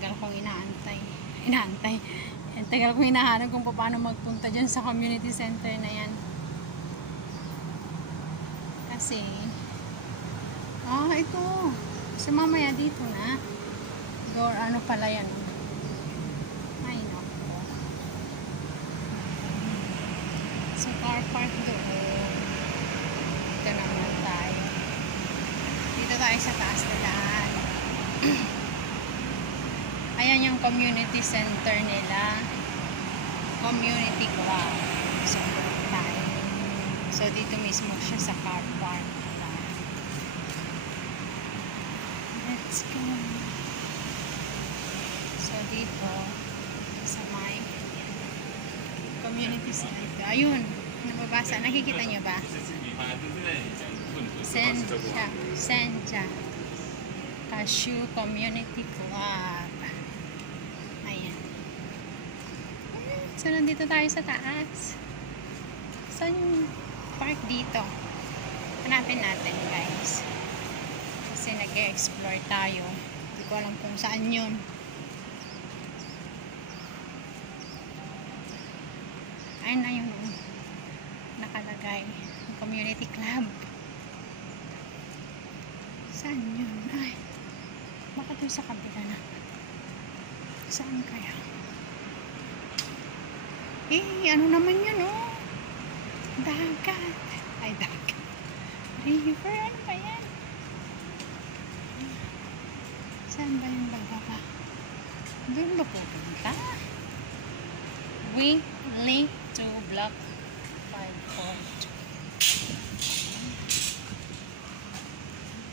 tagal kong inaantay. Ang tagal kong hinahanap kung paano magpunta dyan sa community center na yan. Kasi, ito. Kasi mamaya dito na. Door, ano pala yan? Ay, naku. So, car park doon. Dito naman tayo. Dito tayo sa taas na daan. Ayan yung community center nila. Community club. So, tayo. So, dito mismo siya sa car park. Let's go. So, dito sa may community center. Ayun. Nababasa. Nakikita nyo ba? Senja. Cashew Community Club. Ayan. So, nandito tayo sa taas. Saan yung park dito? Hanapin natin, guys. Kasi nag-explore tayo. Hindi ko alam kung saan yun. Ayun na yung nakalagay. Community Club. Saan yun? Ay. Baka doon sa kabila na. Saan kaya? Ano naman yun, oh? Dagat. Ay, dagat. River, ano ba yan? Saan ba yung bababa? Doon ba pupunta? We link to block 542.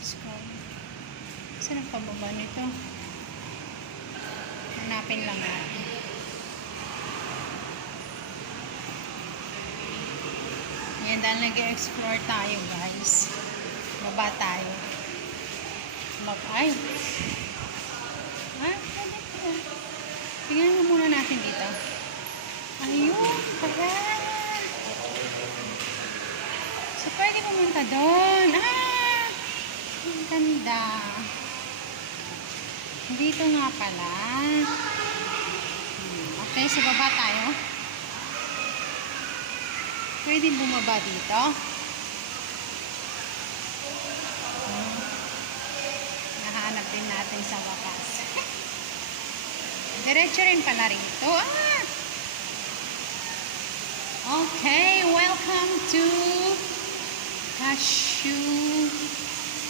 Let's go. Saan ang pababa nito? Hanapin lang natin. Yan, dahil nag-explore tayo, guys. Baba tayo. Ay! Tingnan mo muna natin dito. Ayun! Pala! So, pwede pumunta doon. Ang ganda. Dito nga pala. Okay, so baba tayo. Pwede bumaba dito. Nahanap din natin sa wakas. Diretso rin pala rito. Okay, welcome to Cashew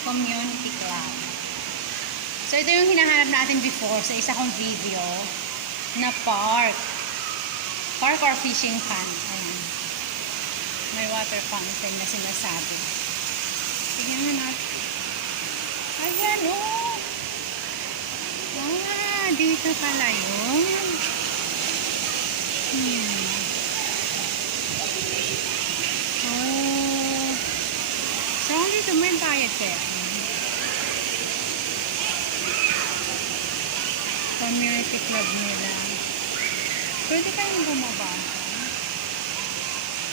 Community Club. So, ito yung hinahanap natin before sa isa kong video na park. Park or fishing pond. Ayan. May water fountain na sinasabi. Tingnan nga natin. Ayan, oh! Dito pala yun. So, dito may bayad kaya. Community club nila. Pwede kayong bumaba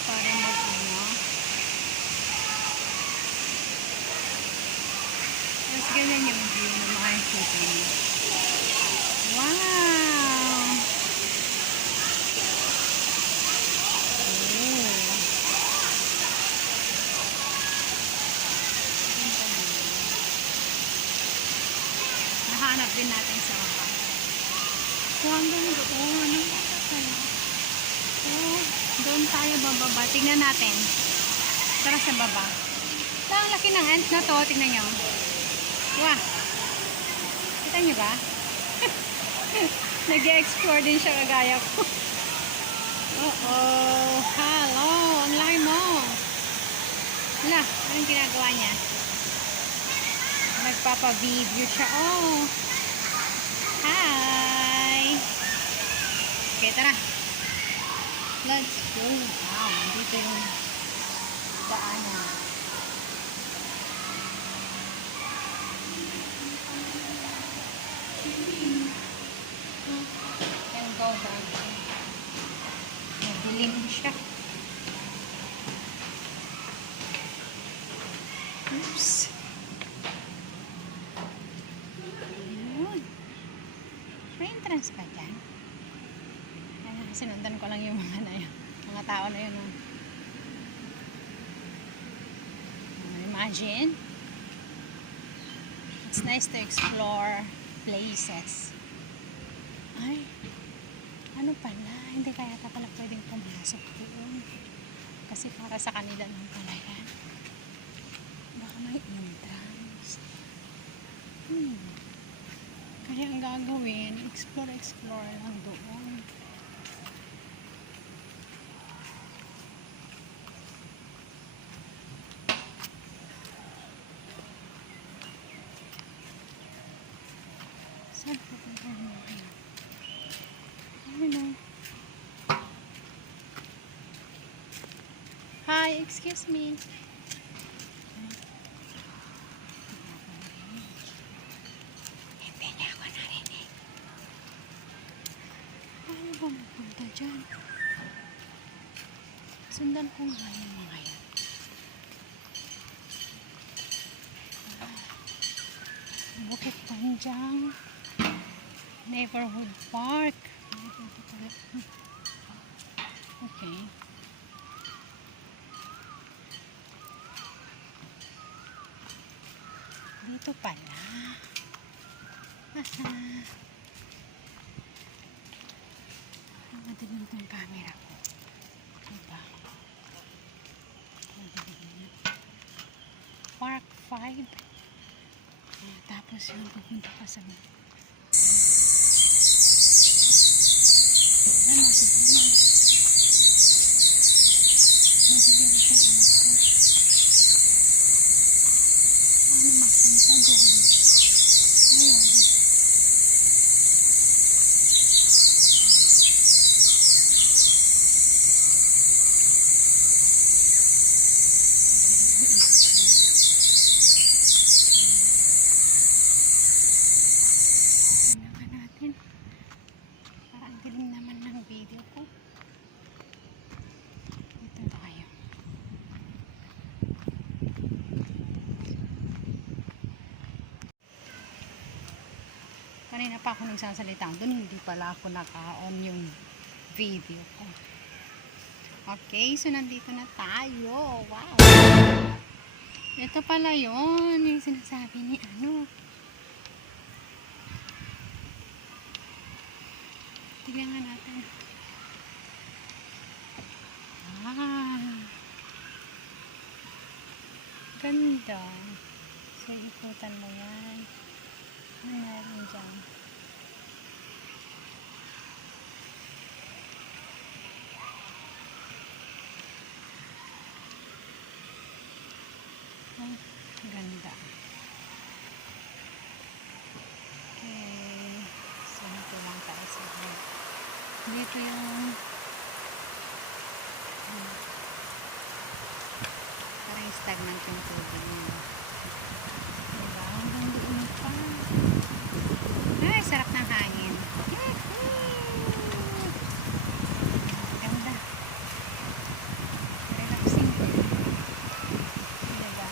para mag-ano. Tapos ganyan yung view na makikita niyo. Wow! Nahanap din natin sa baba. So, hanggang doon. Doon tayo bababa. Tingnan natin. Tara sa baba. Ang laki ng ant na to. Tingnan nyo. Wow. Kita nyo ba? Nag-explore din siya kagaya ko. Hello. Ang laki mo. Wala. Anong ginagawa niya? Nagpapa-video siya. Hi. Okay, tara. Let's go. Wow. Dito yung daanan. Can go down. Madilim siya. Oops. Ayun. entrance ba dyan? Ayan, sinundan ko lang yung mga na yun. Mga tao na yun. Oh. Imagine. It's nice to explore places. Ay, ano pala? Hindi kaya pala pwedeng pumasok doon. Kasi para sa kanila lang pala yan. Baka may entrance. Kaya ang gagawin, explore lang doon. Saan pupunta natin? Ano? Hi, excuse me. Hindi niya ako narinig. Paano ba mapunta dyan? Sundan ko nga yung mga yan. Bukit Panjang Neighborhood Park. Okay. Dito pala. Madilim itong camera ko. Diba? Park 5. Tapos yung pupunta ka sa madilim siya. Paano magpunta doon? Ayun. Tingnan natin. Parang galing naman ng video ko. Dito tayo. Kanina pa ako nagsasalita doon, hindi pala ako naka-on yung video ko. Okay, so nandito na tayo. Wow! Ito pala yun, yung sinasabi ni ano. Tignan nga natin. Ganda. So, ikutan mo yan. Ano meron dyan? Oh, ganda. Okay. So, dito lang tayo sa head. Dito yung parang stagnant yung tubig niya. Diba? Hanggang doon pa. Ay, sarap ng hangin. Ganda. Relaxing. Diba?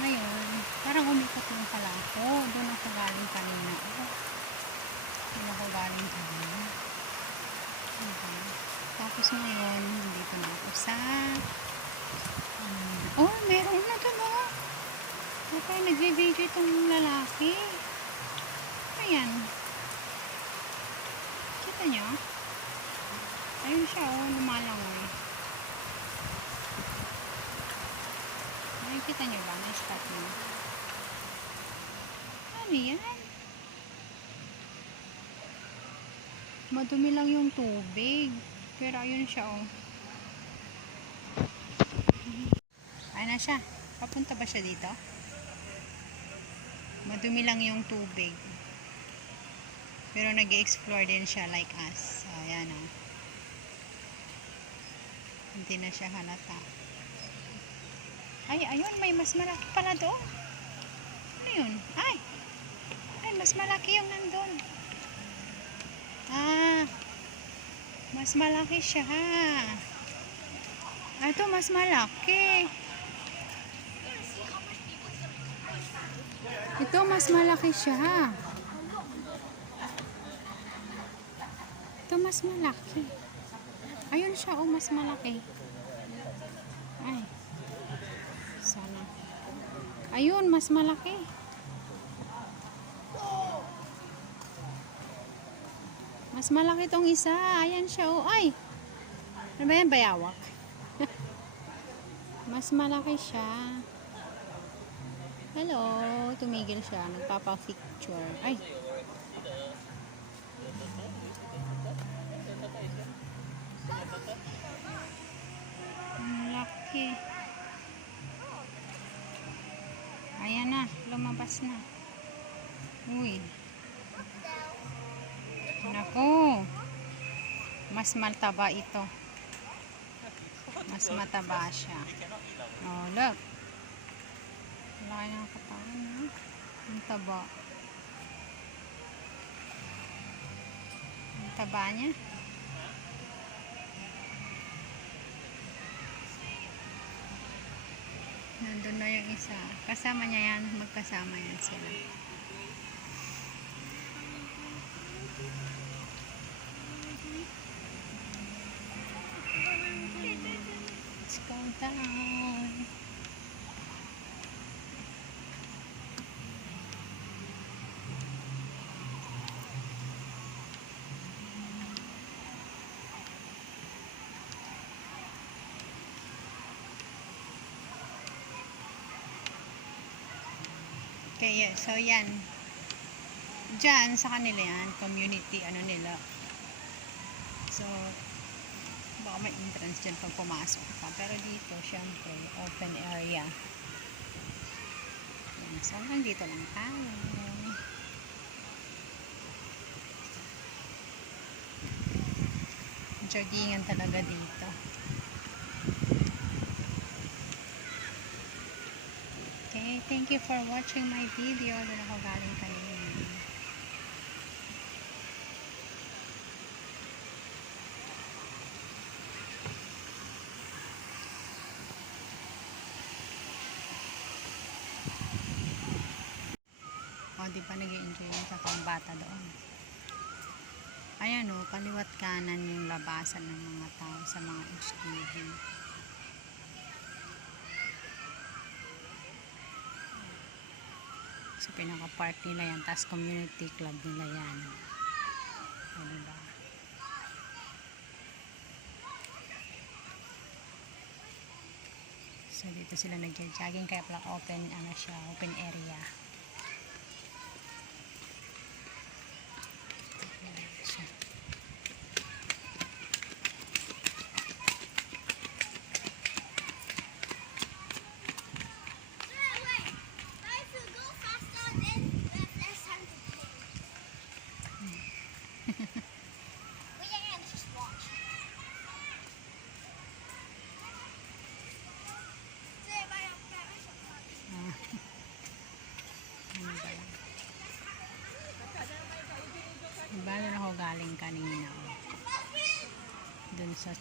Ngayon, parang umikot lang pala ako. Doon ako galing kanina. Doon ako galing kanina. Diba? Tapos ngayon, dito na ako sa oh, meron na doon oh. Okay, nagbe-video itong lalaki. Ayan. Kita nyo? Ayun siya oh, lumalangoy. Nakikita nyo ba? Na-stop nyo. Ano yan? Madumi lang yung tubig. Pero ayun siya oh. Ayun na siya. Papunta ba siya dito? Madumi lang yung tubig. Pero nag-explore din siya like us. So, ayan oh. Hindi na siya halata. Ay, ayun. May mas malaki pala doon. Ano yun? Ay! Ay, mas malaki yung nandun. Ah! Mas malaki siya. Ito, mas malaki. Ito, mas malaki siya. Ito mas malaki. Ayun siya, oh, mas malaki. Ay. Sana. Ayun, mas malaki. Mas malaki tong isa. Ayan siya, oh. Ay! Ano ba yan? Bayawak. Mas malaki siya. Hello. Tumigil siya. Nagpapa-picture. Ay. Ang laki. Ayan na. Lumabas na. Uy. Naku. Mas mataba ito. Mas mataba siya. Oh, look. Laki ng katawan, ha? Ang taba. Ang taba niya. Nandun na yung isa. Kasama niya yan. Magkasama yan sila. Let's go down. Okay, so yan. Diyan sa kanila yan, community, ano nila. So, baka may entrance dyan pag pumasok ka. Pero dito, syempre, open area. Yan, so, hanggang dito lang tayo. Joggingan talaga dito. Okay, thank you for watching my video. Doon ako galing kanina. O, di ba nag-i-enjoy yung kakang bata doon? Ayan o, kaliwat kanan yung labasan ng mga tao sa mga HDB. So, pinaka-park nila yan. Tapos, community club nila yan. O, diba? So, dito sila nag-jogging. Kaya pala open, ano siya, open area. Diba doon ako galing kanina, dun sa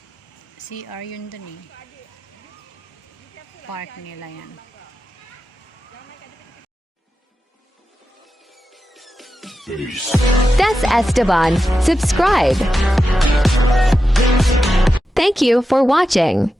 CR yun dun eh, park nila yan. That's Esteban. Subscribe. Thank you for watching.